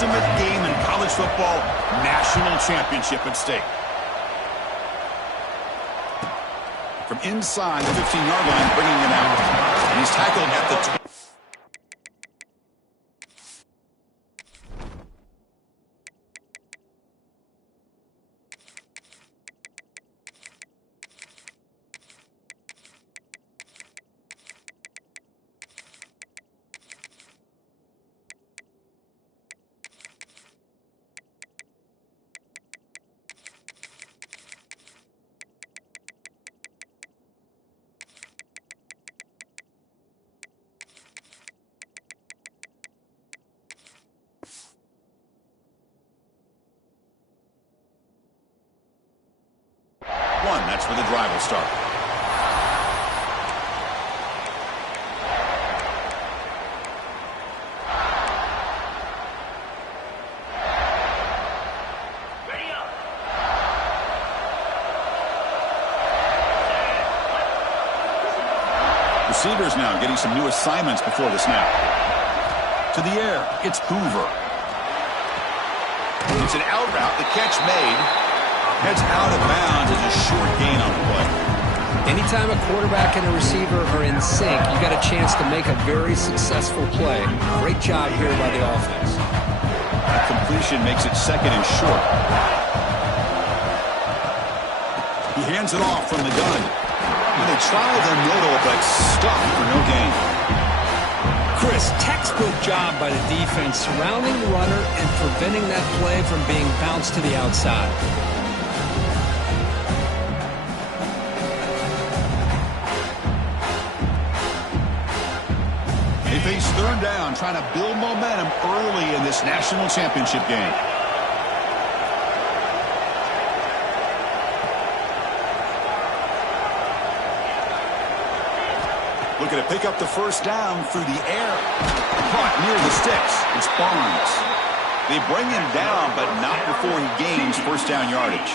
ultimate game in college football, national championship at stake. From inside the 15-yard line, bringing it out. And he's tackled at the 20. That's where the drive will start. Receivers now getting some new assignments before the snap. To the air, it's Hoover. It's an out route, the catch made. Heads out of bounds as a short gain on the play. Anytime a quarterback and a receiver are in sync, you got a chance to make a very successful play. Great job here by the offense. That completion makes it second and short. He hands it off from the gun. They tried their middle, but stopped for no gain. Chris, textbook job by the defense surrounding the runner and preventing that play from being bounced to the outside. They face third down, trying to build momentum early in this national championship game. Looking to pick up the first down through the air. Caught near the sticks. It's Barnes. They bring him down, but not before he gains first down yardage.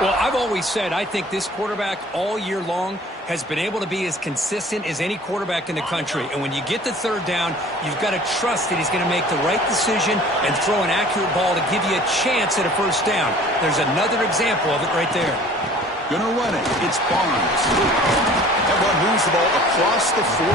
Well, I've always said I think this quarterback all year long has been able to be as consistent as any quarterback in the country. And when you get the third down, you've got to trust that he's going to make the right decision and throw an accurate ball to give you a chance at a first down. There's another example of it right there. Gonna run it. It's Barnes. That one moves the ball across the 40.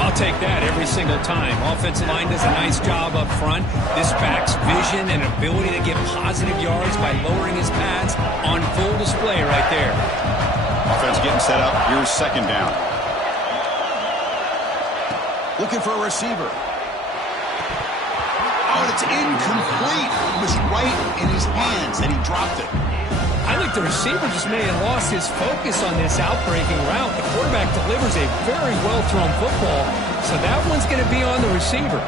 I'll take that every single time. Offensive line does a nice job up front. This back's vision and ability to get positive yards by lowering his pads on full display right there. Offense getting set up. Here's second down. Looking for a receiver. Oh, it's incomplete. It was right in his hands, and he dropped it. I think the receiver just may have lost his focus on this outbreaking route. The quarterback delivers a very well-thrown football, so that one's going to be on the receiver.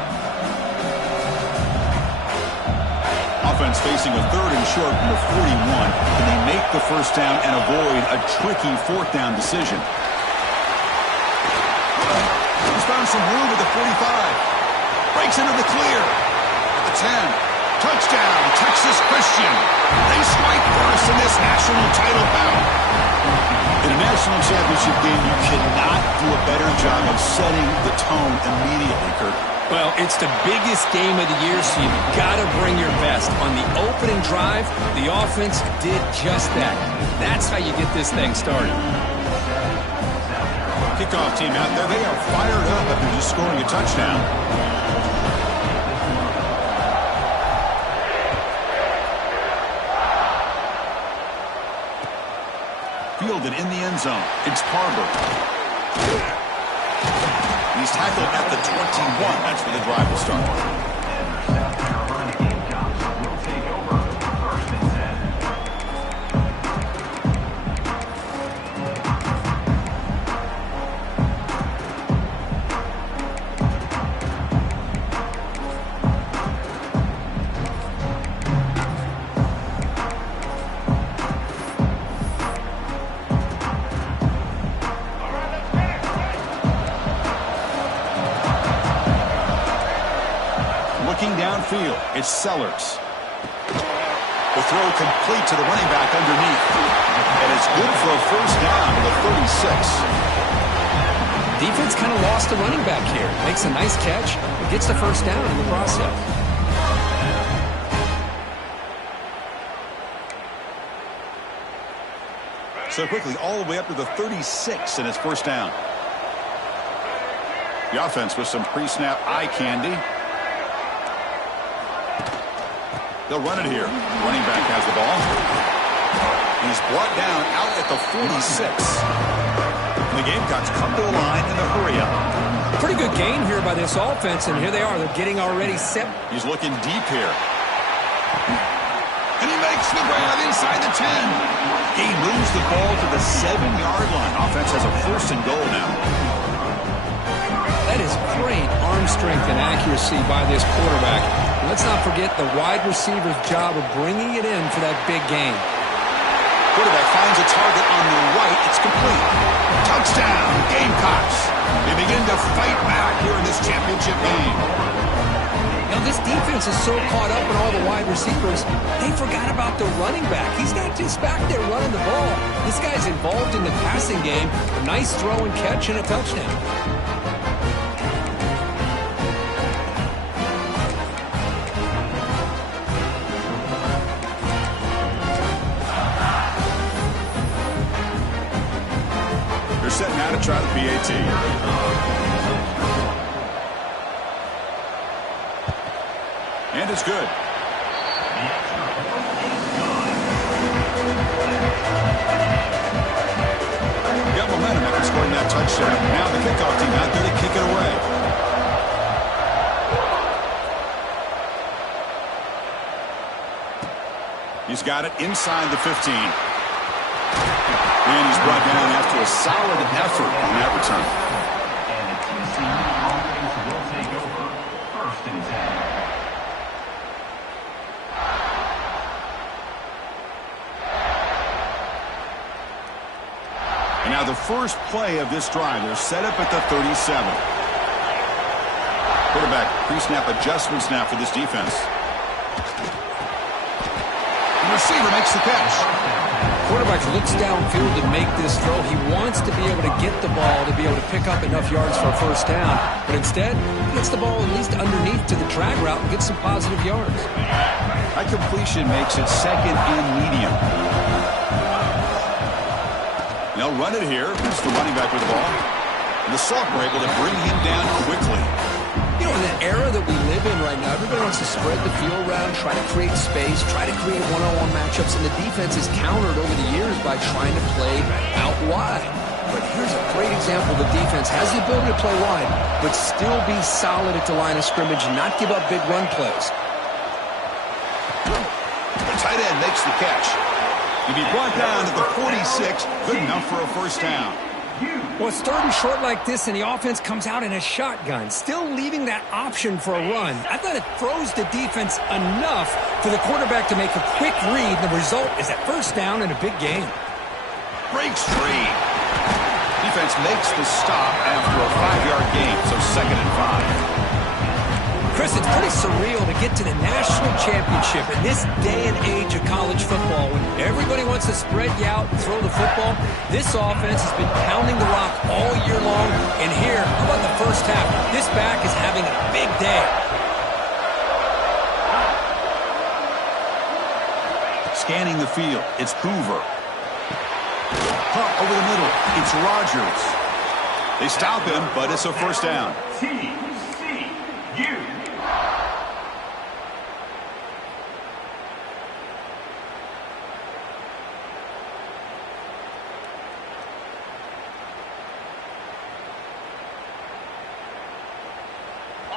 Offense facing a third and short from the 41. Can they make the first down and avoid a tricky fourth down decision? He's found some room at the 45. Breaks into the clear. At the 10. Touchdown, Texas Christian. They strike first in this national title bout. In a national championship game, you cannot do a better job of setting the tone immediately, Kurt. Well, it's the biggest game of the year, so you've got to bring your best. On the opening drive, the offense did just that. That's how you get this thing started. Kickoff team out there, they are fired up after just scoring a touchdown. Fielded in the end zone. It's Barber. He's tackled at the 21. That's where the drive will start. Downfield, it's Sellers. The throw complete to the running back underneath. And it's good for a first down to the 36. defense kind of lost the running back here. Makes a nice catch, but gets the first down in the process. So quickly, all the way up to the 36, and it's first down. The offense with some pre-snap eye candy. They'll run it here. Running back has the ball. He's brought down out at the 46. And the Gamecocks come to the line in the hurry up. Pretty good gain here by this offense, and here they are. They're getting already set. He's looking deep here. And he makes the grab inside the 10. He moves the ball to the 7-yard line. Offense has a first and goal now. That is great arm strength and accuracy by this quarterback. Let's not forget the wide receiver's job of bringing it in for that big gain. Quarterback finds a target on the right. It's complete. Touchdown, Gamecocks. They begin to fight back here in this championship game. Now, this defense is so caught up in all the wide receivers, they forgot about the running back. He's not just back there running the ball. This guy's involved in the passing game. A nice throw and catch and a touchdown. They're setting out to try the PAT. And it's good. Got momentum after scoring that touchdown. Now the kickoff team out there to kick it away. He's got it inside the 15. And he's brought down after a solid effort on that return. And the TCU offense will take over first and 10. And now the first play of this drive, they're set up at the 37. Quarterback pre-snap adjustments now for this defense. The receiver makes the catch. Quarterback looks downfield to make this throw. He wants to be able to get the ball to be able to pick up enough yards for a first down. But instead, he gets the ball at least underneath to the drag route and gets some positive yards. That completion makes it second and medium. They'll run it here. It's the running back with the ball. And the sophomore able to bring him down quickly. You know, in the era that we live in right now, everybody wants to spread the field around, try to create space, try to create one-on-one matchups, and the defense is countered over the years by trying to play out wide. But here's a great example. The defense has the ability to play wide, but still be solid at the line of scrimmage and not give up big run plays. The tight end makes the catch. He'll be brought down to the 46, good enough for a first down. Well, it's third and short like this, and the offense comes out in a shotgun, still leaving that option for a run. I thought it throws the defense enough for the quarterback to make a quick read, and the result is a first down and a big gain. Breaks free. Defense makes the stop after a 5-yard gain, so second and 5. Chris, it's pretty surreal to get to the national championship in this day and age of college football when everybody wants to spread you out and throw the football. This offense has been pounding the rock all year long, and here, how about the first half? This back is having a big day. Scanning the field, it's Hoover. Pump over the middle, it's Rogers. They stop him, but it's a first down. TCU.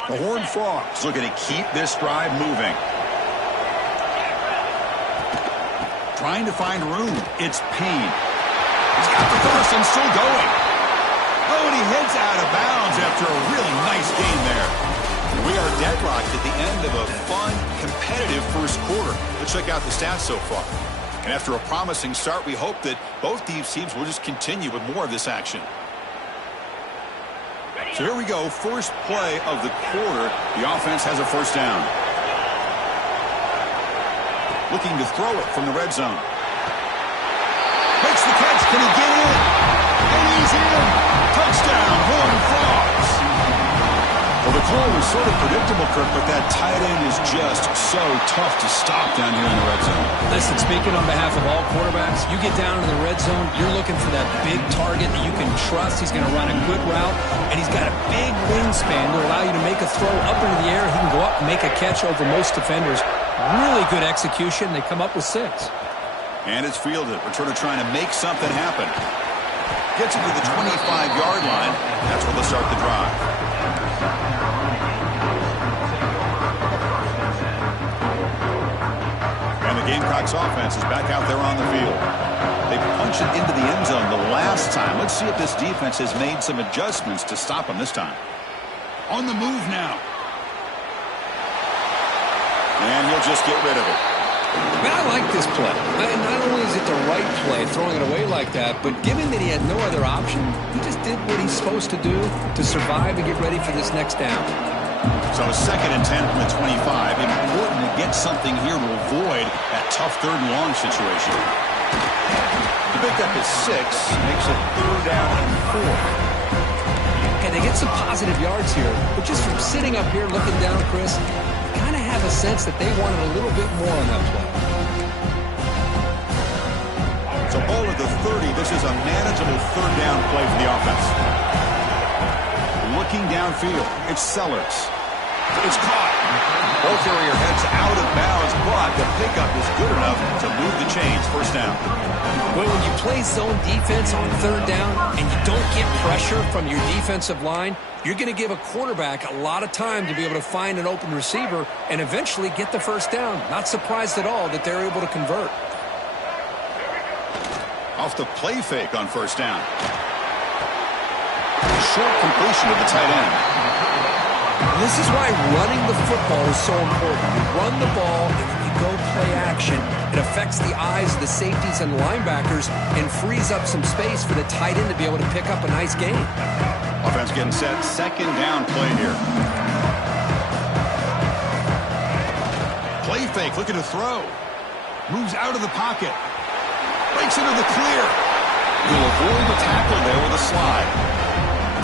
The Horned Frogs looking to keep this drive moving. Trying to find room. It's Payne. He's got the first and still going. Oh, and he heads out of bounds after a really nice game there. And we are deadlocked at the end of a fun, competitive first quarter. Let's check out the stats so far. And after a promising start, we hope that both these teams will just continue with more of this action. So here we go, first play of the quarter. The offense has a first down. Looking to throw it from the red zone. Makes the catch. Can he get in? And he's in. Touchdown. touchdown, Horned Frogs. Well, the call was sort of predictable, Kirk, but that tight end is just so tough to stop down here in the red zone. Listen, speaking on behalf of all quarterbacks, you get down in the red zone, you're looking for that big target that you can trust. He's going to run a good route, and he's got a big wingspan to allow you to make a throw up into the air. He can go up and make a catch over most defenders. Really good execution. They come up with 6. And it's fielded. Returner trying to make something happen. Gets it to the 25-yard line. That's where they'll start the drive. And the Gamecocks offense is back out there on the field. They punched it into the end zone the last time. Let's see if this defense has made some adjustments to stop them this time. On the move now. And he'll just get rid of it. Man, I like this play. Not only is it the right play, throwing it away like that, but given that he had no other option, he just did what he's supposed to do to survive and get ready for this next down. So 2nd and 10 from the 25. Important to get something here to avoid that tough 3rd and long situation. He picked up his 6, makes it 3rd down and 4. Okay, they get some positive yards here, but just from sitting up here looking down, Chris, kind of have a sense that they wanted a little bit more on that play. So ball at the 30. This is a manageable 3rd down play for the offense. Looking downfield, it's Sellers. It's caught. Ball carrier heads out of bounds, but the pickup is good enough to move the chains. 1st down. Well, when you play zone defense on 3rd down and you don't get pressure from your defensive line, you're going to give a quarterback a lot of time to be able to find an open receiver and eventually get the 1st down. Not surprised at all that they're able to convert. Off the play fake on 1st down. Short completion of the tight end. This is why running the football is so important. You run the ball and then you go play action. It affects the eyes of the safeties and linebackers and frees up some space for the tight end to be able to pick up a nice gain. Offense getting set. 2nd down play here. Play fake, looking to throw. Moves out of the pocket. Breaks into the clear. He'll avoid the tackle there with a slide.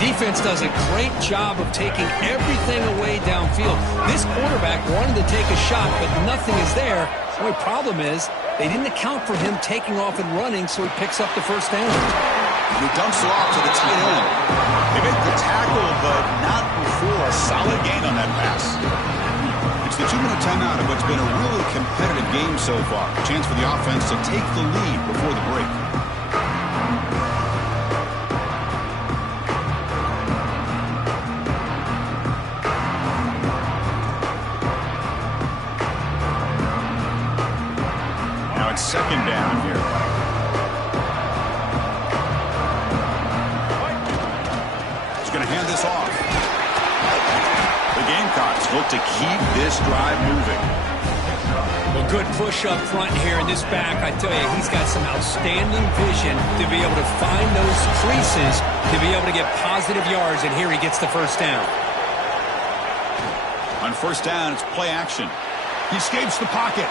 Defense does a great job of taking everything away downfield. This quarterback wanted to take a shot, but nothing is there. The only problem is they didn't account for him taking off and running, so he picks up the 1st down. He dumps it off to the tight end. They make the tackle, but not before a solid gain on that pass. It's the 2-minute timeout of what's been a really competitive game so far. A chance for the offense to take the lead before the break. Now it's 2nd down here. He's going to hand this off. The Gamecocks look to keep this drive moving. Well, good push up front here in this back. I tell you, he's got some outstanding vision to be able to find those creases to be able to get positive yards, and here he gets the 1st down. On 1st down, it's play action. He escapes the pocket.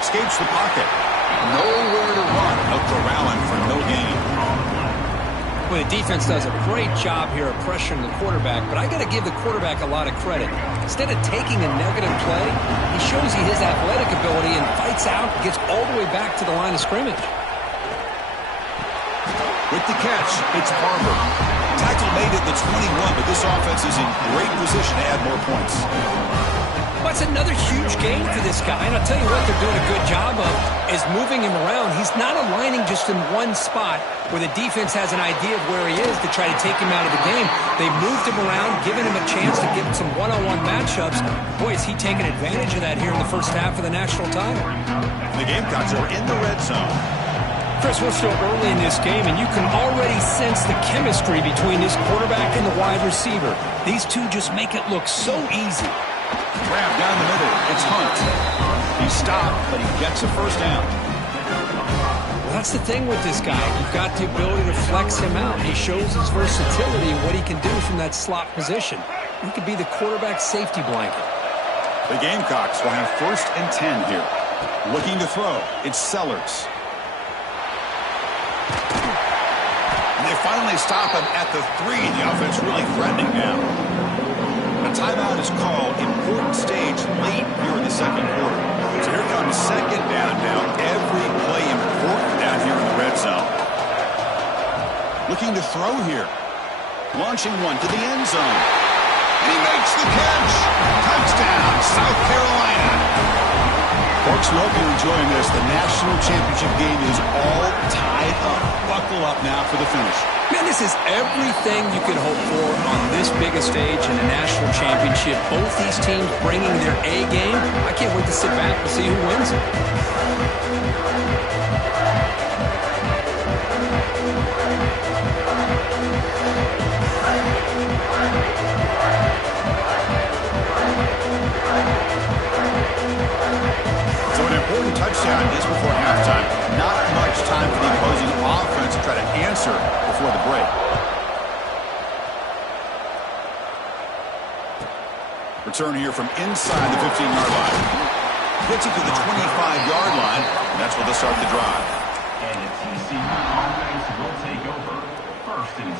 Escapes the pocket. Nowhere to run. No corralling for no gain. Well, the defense does a great job here of pressuring the quarterback, but I got to give the quarterback a lot of credit. Instead of taking a negative play, he shows you his athletic ability and fights out and gets all the way back to the line of scrimmage. With the catch, it's Barber. Tackle made at the 21, but this offense is in great position to add more points. That's another huge game for this guy, and I'll tell you what they're doing a good job of is moving him around. He's not aligning just in one spot where the defense has an idea of where he is to try to take him out of the game. They've moved him around, given him a chance to get some one-on-one matchups. Boy, is he taking advantage of that here in the 1st half of the national title. The Gamecocks are in the red zone. Chris, we're still early in this game, and you can already sense the chemistry between this quarterback and the wide receiver. These two just make it look so easy. Grab down the middle. It's Hunt. He stopped, but he gets a 1st down. Well, that's the thing with this guy. You've got the ability to flex him out. He shows his versatility and what he can do from that slot position. He could be the quarterback's safety blanket. The Gamecocks will have 1st and 10 here. Looking to throw. It's Sellers. they finally stop him at the 3. The offense really threatening now. A timeout is called. Important stage late here in the second quarter. So here comes second down now. Every play important down here in the red zone. Looking to throw here. Launching one to the end zone. And he makes the catch. Touchdown, South Carolina. Folks, we hope you're enjoying this. The national championship game is all tied up. Buckle up now for the finish. Man, this is everything you could hope for on this biggest stage in the national championship. Both these teams bringing their A game. I can't wait to sit back and see who wins it. So an important touchdown is before halftime. Not much time for the opposing offense to try to answer before the break. Return here from inside the 15-yard line. Gets it to the 25-yard line, and that's where they'll start the drive. And the TCU offense will take over. 1st and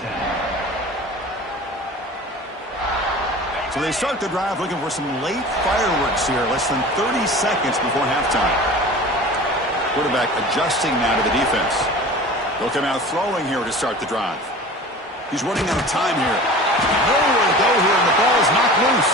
10. So they start the drive looking for some late fireworks here, less than 30 seconds before halftime. Quarterback adjusting now to the defense. They'll come out throwing here to start the drive. He's running out of time here. Nowhere to go here, and the ball is knocked loose.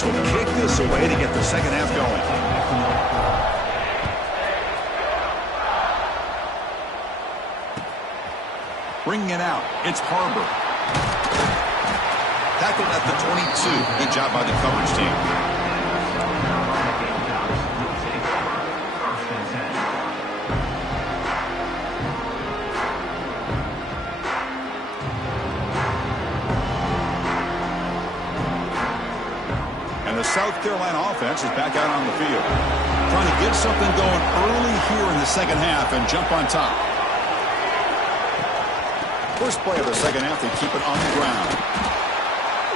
Will kick this away to get the second half going. Bringing it out, it's Harbor. Tackled at the 22. Good job by the coverage team. The South Carolina offense is back out on the field. Trying to get something going early here in the second half and jump on top. First play of the second half, they keep it on the ground.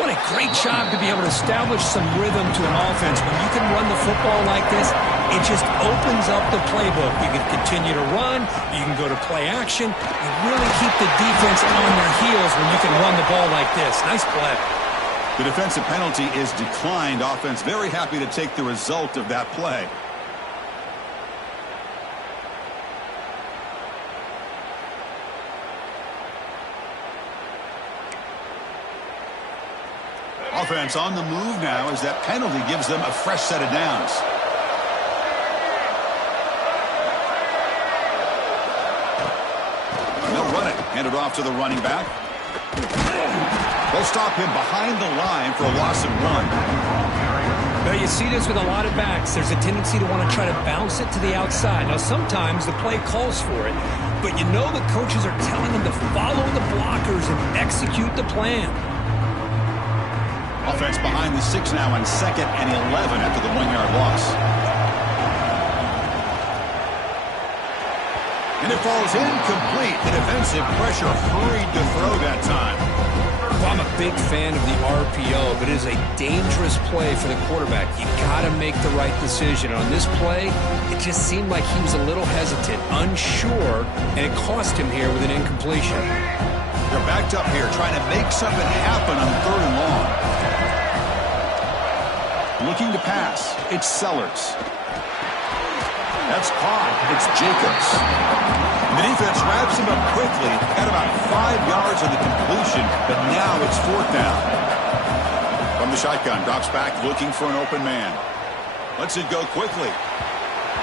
What a great job to be able to establish some rhythm to an offense. When you can run the football like this, it just opens up the playbook. You can continue to run. You can go to play action. You really keep the defense on their heels when you can run the ball like this. Nice play. The defensive penalty is declined. Offense very happy to take the result of that play. Offense on the move now as that penalty gives them a fresh set of downs. They'll run it. Hand it off to the running back. They'll stop him behind the line for a loss of 1. Now you see this with a lot of backs. There's a tendency to want to try to bounce it to the outside. Now sometimes the play calls for it, but you know the coaches are telling them to follow the blockers and execute the plan. Offense behind the 6 now on 2nd and 11 after the 1-yard loss. And it falls incomplete. The defensive pressure hurried to throw that time. Well, I'm a big fan of the RPO, but it is a dangerous play for the quarterback. You got to make the right decision. On this play, it just seemed like he was a little hesitant, unsure, and it cost him here with an incompletion. They're backed up here trying to make something happen on 3rd and long. Looking to pass. It's Sellers. That's caught. It's Jacobs. The defense wraps him up quickly. Got about 5 yards on the completion, but now it's 4th down. From the shotgun, drops back looking for an open man. Lets it go quickly.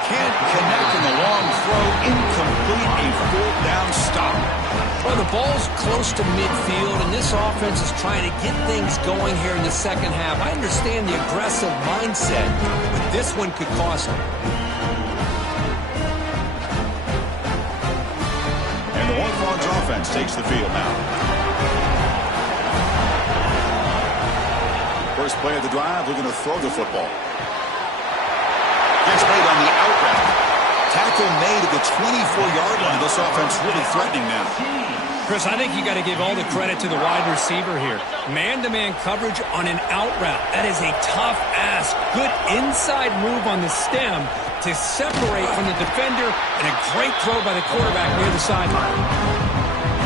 Can't connect in the long throw. Incomplete. A 4th down stop. Well, the ball's close to midfield, and this offense is trying to get things going here in the second half. I understand the aggressive mindset, but this one could cost them. The Horned Frogs offense takes the field now. First play of the drive, looking to throw the football. Gets made on the out route. Tackle made at the 24-yard line. This offense really threatening now. Chris, I think you got to give all the credit to the wide receiver here. Man-to-man coverage on an out route. That is a tough ask. Good inside move on the stem to separate from the defender, and a great throw by the quarterback near the sideline.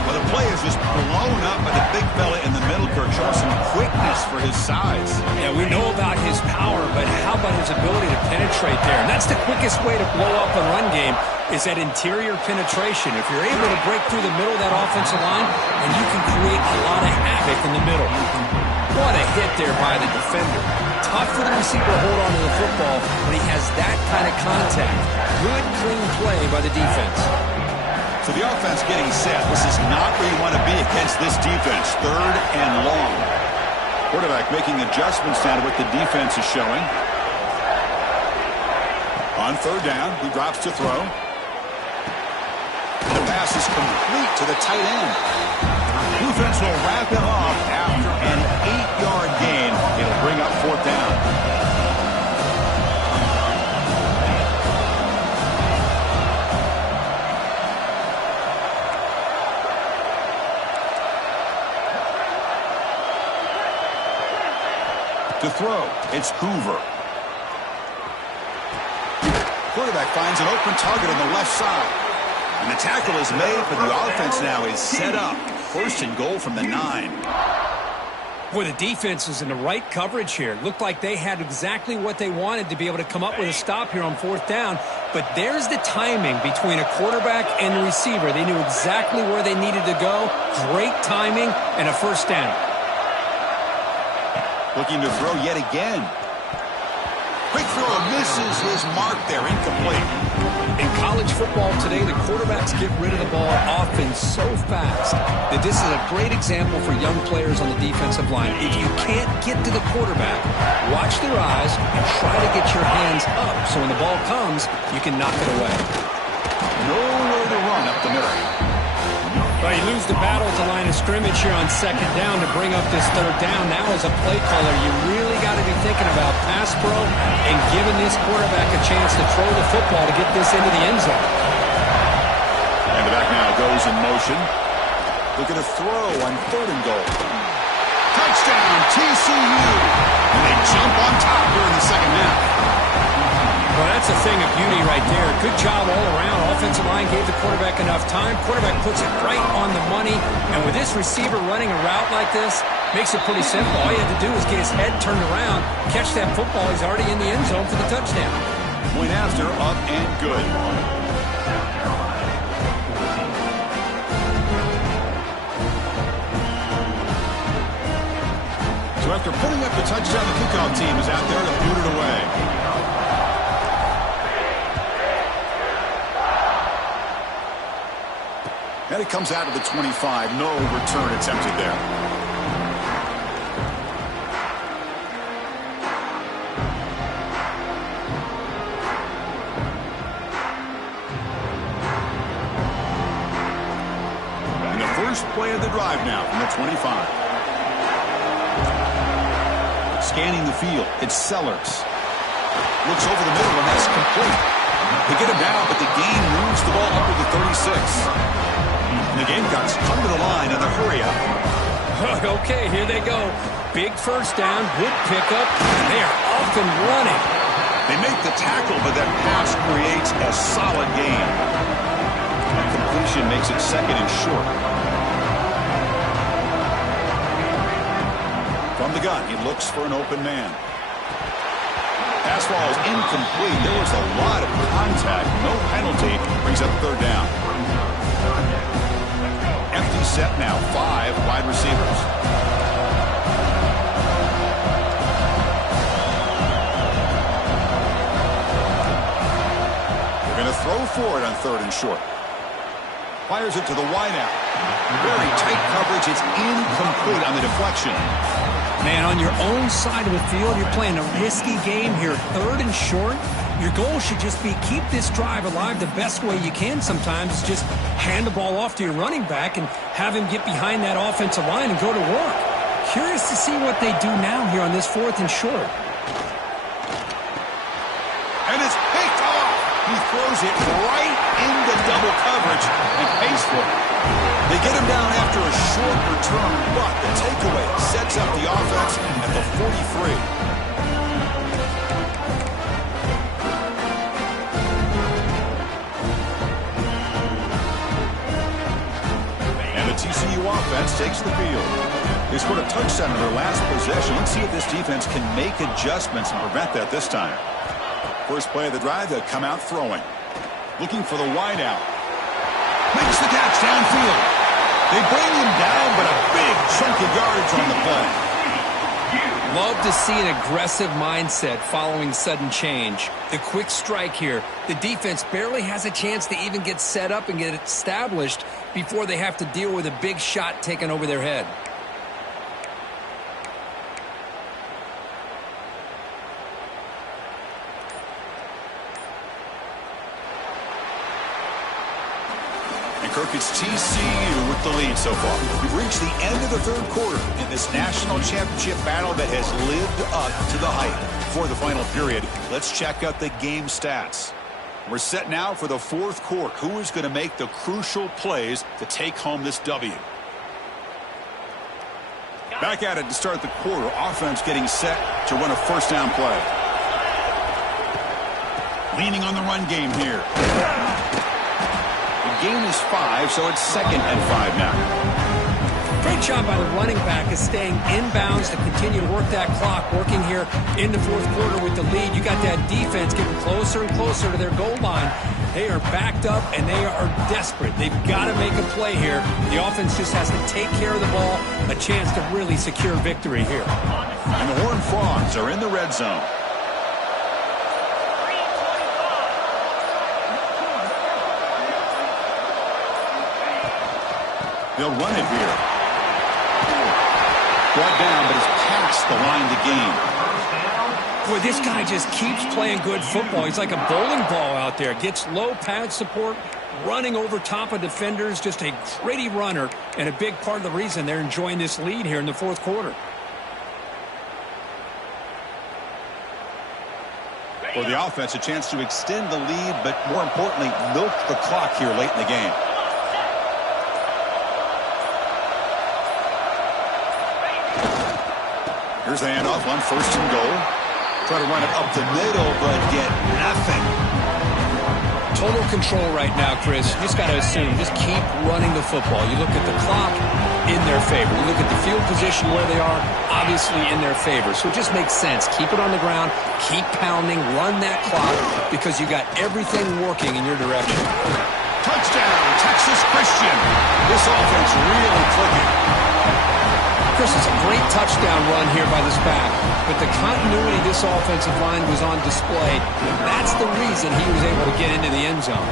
Well, the play is just blown up by the big fella in the middle, Kirk, showing some quickness for his size. Yeah, we know about his power, but how about his ability to penetrate there? And that's the quickest way to blow up a run game, is that interior penetration. If you're able to break through the middle of that offensive line, and you can create a lot of havoc in the middle. What a hit there by the defender. Tough for the receiver to hold on to the football when he has that kind of contact. Good, clean play by the defense. So the offense getting set. This is not where you want to be against this defense. Third and long. Quarterback making adjustments now to what the defense is showing. On third down, he drops to throw. The pass is complete to the tight end. Defense will wrap him up after an 8-yard gain. It'll bring up fourth down. To throw, it's Hoover. Quarterback finds an open target on the left side. And the tackle is made, but the offense now is set up. First and goal from the 9. Boy, the defense is in the right coverage here. Looked like they had exactly what they wanted to be able to come up with a stop here on fourth down. But there's the timing between a quarterback and the receiver. They knew exactly where they needed to go. Great timing and a first down. Looking to throw yet again. Quick throw misses his mark there. Incomplete. In college football today, the quarterbacks get rid of the ball often so fast that this is a great example for young players on the defensive line. If you can't get to the quarterback, watch their eyes and try to get your hands up so when the ball comes, you can knock it away. Nowhere to run up the middle. Well, you lose the battle at the line of scrimmage here on second down to bring up this third down. Now as a play caller, you really got to be thinking about pass pro and giving this quarterback a chance to throw the football to get this into the end zone. And the back now goes in motion. Looking to throw on third and goal. Touchdown, TCU. And they jump on top here in the second half. Well, that's a thing of beauty right there. Good job all around. Offensive line gave the quarterback enough time. Quarterback puts it right on the money. And with this receiver running a route like this, makes it pretty simple. All you have to do is get his head turned around, catch that football. He's already in the end zone for the touchdown. Point after, up and good. So after putting up the touchdown, the kickoff team is out there to boot it away. And it comes out of the 25. No return attempted there. And the first play of the drive now from the 25. Scanning the field. It's Sellers. Looks over the middle, and that's complete. They get him down, but the gain moves the ball up to the 36. And the Gamecocks come to the line in a hurry up. Okay, here they go. Big first down, good pickup, and they are off and running. They make the tackle, but that pass creates a solid gain. That completion makes it second and short. From the gun, he looks for an open man. Pass ball is incomplete. There was a lot of contact. No penalty. Brings up third down. Empty set now. 5 wide receivers. They're going to throw for it on third and short. Fires it to the wideout. Very tight coverage. It's incomplete on the deflection. Man, on your own side of the field, you're playing a risky game here. Third and short. Your goal should just be keep this drive alive the best way you can sometimes. Is just hand the ball off to your running back and have him get behind that offensive line and go to work. Curious to see what they do now here on this 4th and short. And it's picked off. He throws it right into double coverage and pays for it. They get him down after a short return, but the takeaway sets up the offense at the 43. And the TCU offense takes the field. They scored a touchdown in their last possession. Let's see if this defense can make adjustments and prevent that this time. First play of the drive, they'll come out throwing. Looking for the wide out. Makes the catch downfield. They bring him down, but a big chunk of yardage on the play. Love to see an aggressive mindset following sudden change. The quick strike here. The defense barely has a chance to even get set up and get established before they have to deal with a big shot taken over their head. Kirk, it's TCU with the lead so far. We've reached the end of the 3rd quarter in this national championship battle that has lived up to the hype. For the final period, let's check out the game stats. We're set now for the 4th quarter. Who is going to make the crucial plays to take home this W? Back at it to start the quarter. Offense getting set to run a first down play. Leaning on the run game here. Gain is 5, so it's 2nd and 5 now. Great job by the running back is staying inbounds to continue to work that clock, working here in the 4th quarter with the lead. You got that defense getting closer and closer to their goal line. They are backed up, and they are desperate. They've got to make a play here. The offense just has to take care of the ball, a chance to really secure victory here. And the Horned Frogs are in the red zone. They'll run it here. Brought down, but it's past the line to gain. Boy, this guy just keeps playing good football. He's like a bowling ball out there. Gets low pad support, running over top of defenders. Just a gritty runner, and a big part of the reason they're enjoying this lead here in the 4th quarter. For the offense, a chance to extend the lead, but more importantly, milk the clock here late in the game. Here's the handoff on 1st and goal. Try to run it up the middle, but get nothing. Total control right now, Chris. You just got to assume, just keep running the football. You look at the clock, in their favor. You look at the field position where they are, obviously in their favor. So it just makes sense. Keep it on the ground, keep pounding, run that clock, because you got everything working in your direction. Touchdown, Texas Christian. This offense really clicking. Chris, it's a great touchdown run here by this back, but the continuity of this offensive line was on display. That's the reason he was able to get into the end zone.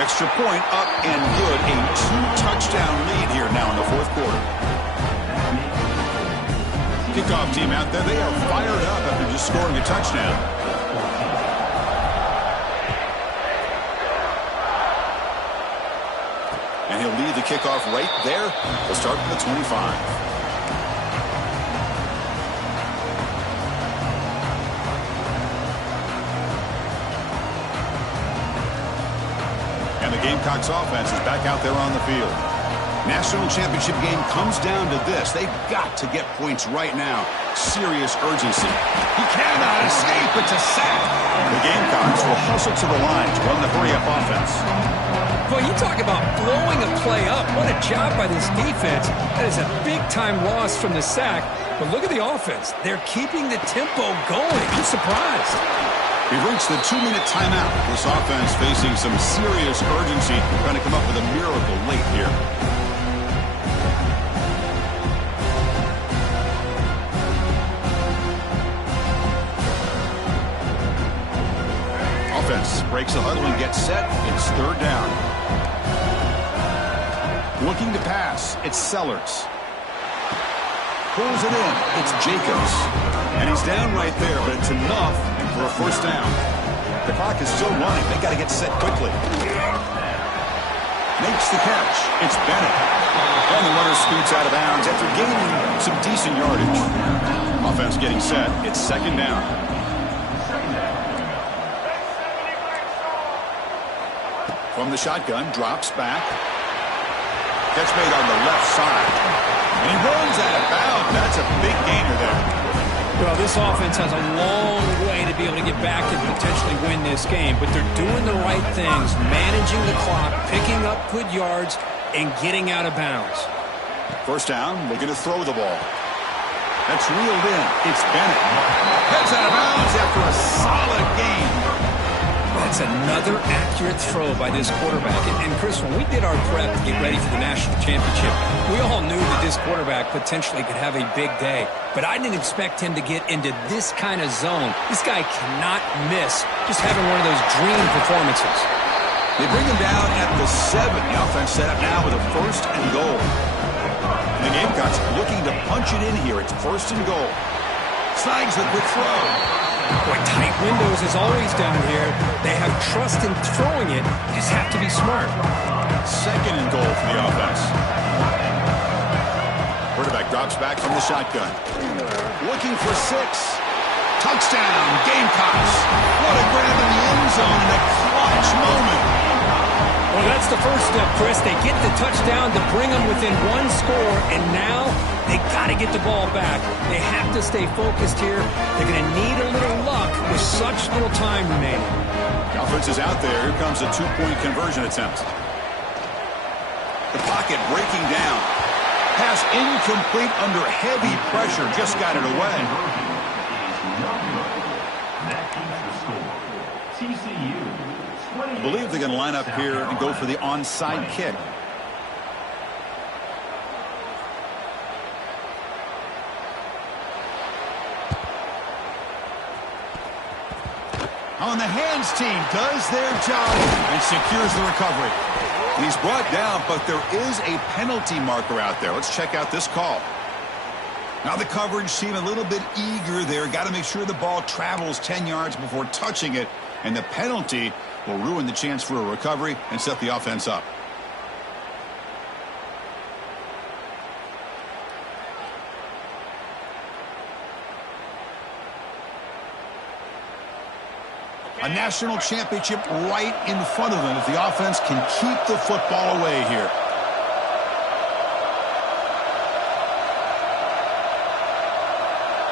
Extra point up and good. A 2-touchdown lead here now in the 4th quarter. Kickoff team out there. They are fired up after just scoring a touchdown. And he'll lead the kickoff right there. We'll start from the 25. And the Gamecocks offense is back out there on the field. National championship game comes down to this. They've got to get points right now. Serious urgency. He cannot escape. It's a sack. The Gamecocks will hustle to the line to run the hurry-up offense. Boy, you talk about blowing a play up. What a job by this defense. That is a big-time loss from the sack. But look at the offense. They're keeping the tempo going. I'm surprised. We've reached the 2-minute timeout. This offense facing some serious urgency, trying to come up with a miracle late here. Offense breaks the huddle and gets set. It's 3rd down. Looking to pass. It's Sellers. Pulls it in. It's Jacobs. And he's down right there, but it's enough for a first down. The clock is still running. They got to get set quickly. Makes the catch. It's Bennett. And the runner scoots out of bounds after gaining some decent yardage. Offense getting set. It's second down. From the shotgun, drops back. Catch made on the left side. And he runs out of bounds. That's a big gainer there. Well, this offense has a long way to be able to get back and potentially win this game, but they're doing the right things, managing the clock, picking up good yards, and getting out of bounds. First down, looking to throw the ball. That's reeled in. It's Bennett. Heads out of bounds after a solid gain. That's another accurate throw by this quarterback. And Chris, when we did our prep to get ready for the national championship, we all knew that this quarterback potentially could have a big day. But I didn't expect him to get into this kind of zone. This guy cannot miss just having one of those dream performances. They bring him down at the 7. The offense set up now with a first and goal. And the Gamecocks looking to punch it in here. It's first and goal. Snags the quick throw. Boy, tight windows as always down here. They have trust in throwing it. You just have to be smart. Second and goal for the offense. Quarterback drops back from the shotgun. Looking for 6. Touchdown, Gamecocks. What a grab in the end zone in a clutch moment. Well, that's the first step, Chris. They get the touchdown to bring them within one score, and now they got to get the ball back. They have to stay focused here. They're going to need a little luck with such little time remaining. The offense is out there. Here comes a 2-point conversion attempt. The pocket breaking down. Pass incomplete under heavy pressure. Just got it away. I believe they're going to line up here and go for the onside kick. On the hands team does their job and secures the recovery. He's brought down, but there is a penalty marker out there. Let's check out this call. Now the coverage seemed a little bit eager there. Got to make sure the ball travels 10 yards before touching it, and the penalty will ruin the chance for a recovery and set the offense up. A national championship right in front of them if the offense can keep the football away here.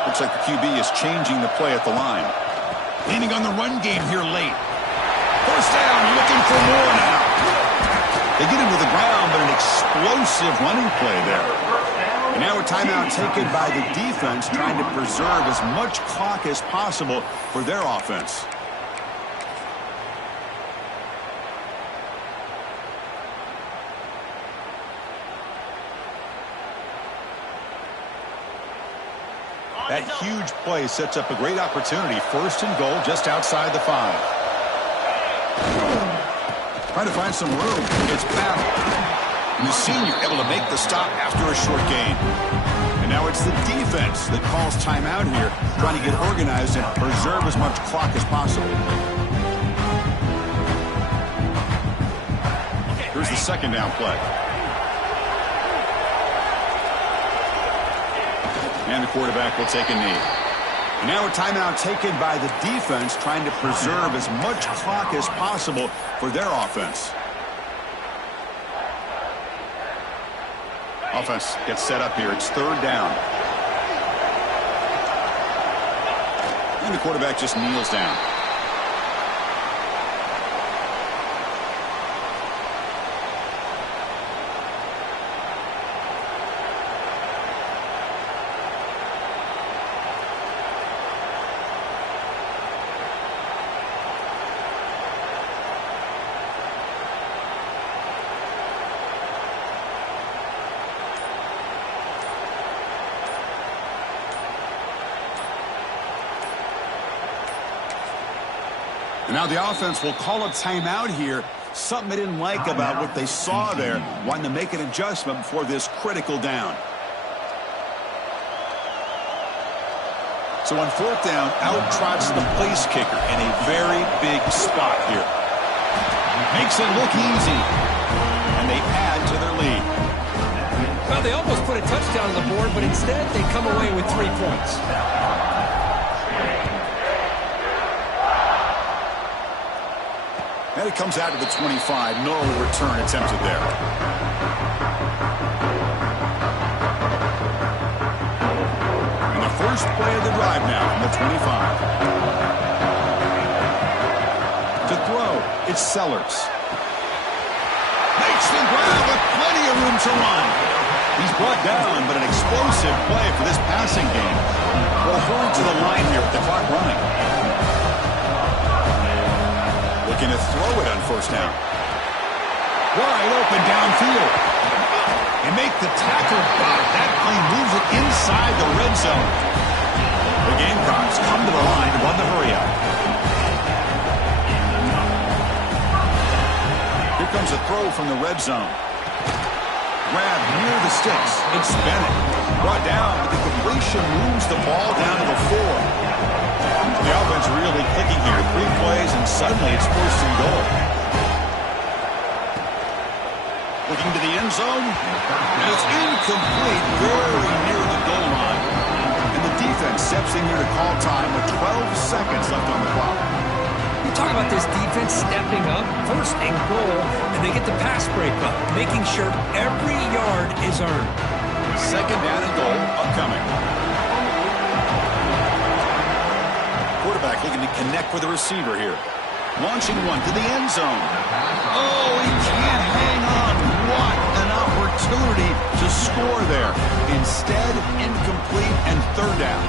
Looks like the QB is changing the play at the line. Leaning on the run game here late. First down, looking for more now. They get him to the ground, but an explosive running play there. And now a timeout taken by the defense, trying to preserve as much clock as possible for their offense. That huge play sets up a great opportunity. First and goal just outside the 5. Trying to find some room. It's back. And the senior able to make the stop after a short gain. And now it's the defense that calls timeout here, trying to get organized and preserve as much clock as possible. Here's the second down play. And the quarterback will take a knee. And now a timeout taken by the defense, trying to preserve as much clock as possible for their offense. Offense gets set up here. It's third down. And the quarterback just kneels down. And now the offense will call a timeout here. Something they didn't like about what they saw there. Wanting to make an adjustment before this critical down. So on fourth down, out trots the place kicker in a very big spot here. Makes it look easy. And and they add to their lead. Well, they almost put a touchdown on the board, but instead they come away with 3 points. And it comes out to the 25. No return attempted there. And the first play of the drive now from the 25. To throw, it's Sellers. Makes the grab with plenty of room to run. He's brought down, but an explosive play for this passing game. Will hurry to the line here with the clock running. Looking to throw it on first down. Wide open downfield. And make the tackle back. That play moves it inside the red zone. The Gamecocks come to the line to run the hurry up. Here comes a throw from the red zone. Grab near the sticks. It's Bennett. Brought down, but the completion moves the ball down to the 4. The offense really clicking here. 3 plays, and suddenly it's 1st and goal. Looking to the end zone, and it's incomplete, very near the goal line. And the defense steps in here to call time with 12 seconds left on the clock. You talk about this defense stepping up, 1st and goal, and they get the pass break up, making sure every yard is earned. 2nd down and goal upcoming. Quarterback looking to connect with the receiver here. Launching one to the end zone. Oh, he can't hang on. What an opportunity to score there. Instead, incomplete and 3rd down.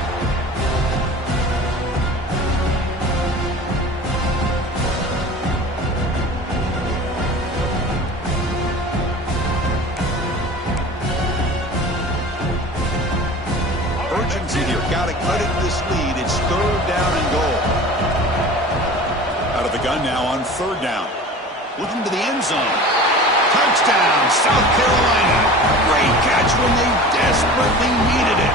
Urgency here. Got to cut it this lead. It's 3rd down and goal. Out of the gun now on 3rd down. Looking to the end zone. Touchdown, South Carolina. Great catch when they desperately needed it.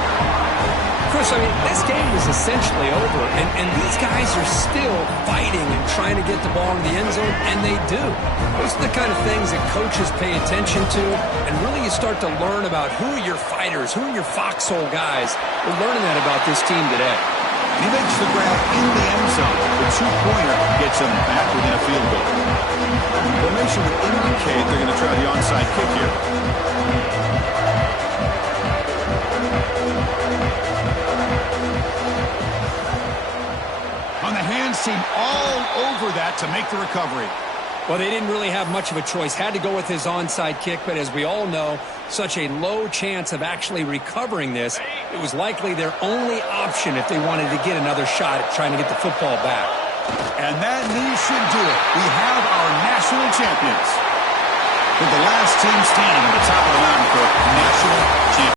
Chris, I mean, this game is essentially over, and these guys are still fighting and trying to get the ball in the end zone, and they do. Those are the kind of things that coaches pay attention to, and really you start to learn about who are your fighters, who are your foxhole guys. We're learning that about this team today. He makes the grab in the end zone. The 2-pointer gets him back within a field goal. Formation would indicate they're going to try the onside kick here. On the hands team all over that to make the recovery. Well, they didn't really have much of a choice. Had to go with his onside kick, but as we all know, such a low chance of actually recovering this. It was likely their only option if they wanted to get another shot at trying to get the football back. And that knee should do it. We have our national champions. With the last team standing at the top of the mountain for national champions.